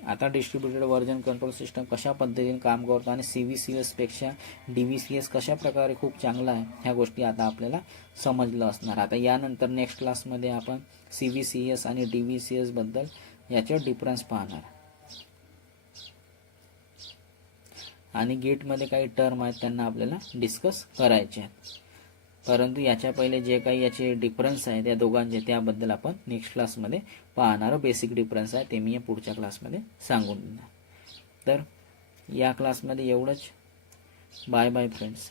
आता डिस्ट्रीब्युटेड व्हर्जन कंट्रोल सिस्टम कशा पद्धतीने काम करतो आणि CVCS पेक्षा DVCS कशा प्रकारे खूप चांगला आहे ह्या गोष्टी आता आपल्याला समजलं असणार. आता यानंतर नेक्स्ट क्लासमध्ये आपण CVCS आणि DVCS बद्दल याचे डिफरन्स पाहणार आणि गेटमध्ये काही टर्म आहेत त्यांना आपल्याला डिस्कस करायचे आहेत. परंतु याच्या पहिले जे काही याचे डिफरन्स आहेत या दोघांचे त्याबद्दल आपण नेक्स्ट क्लासमध्ये पाहणार. बेसिक डिफरन्स आहे ते मी पुढच्या क्लासमध्ये सांगून देणार. तर या क्लासमध्ये एवढंच. Bye bye friends.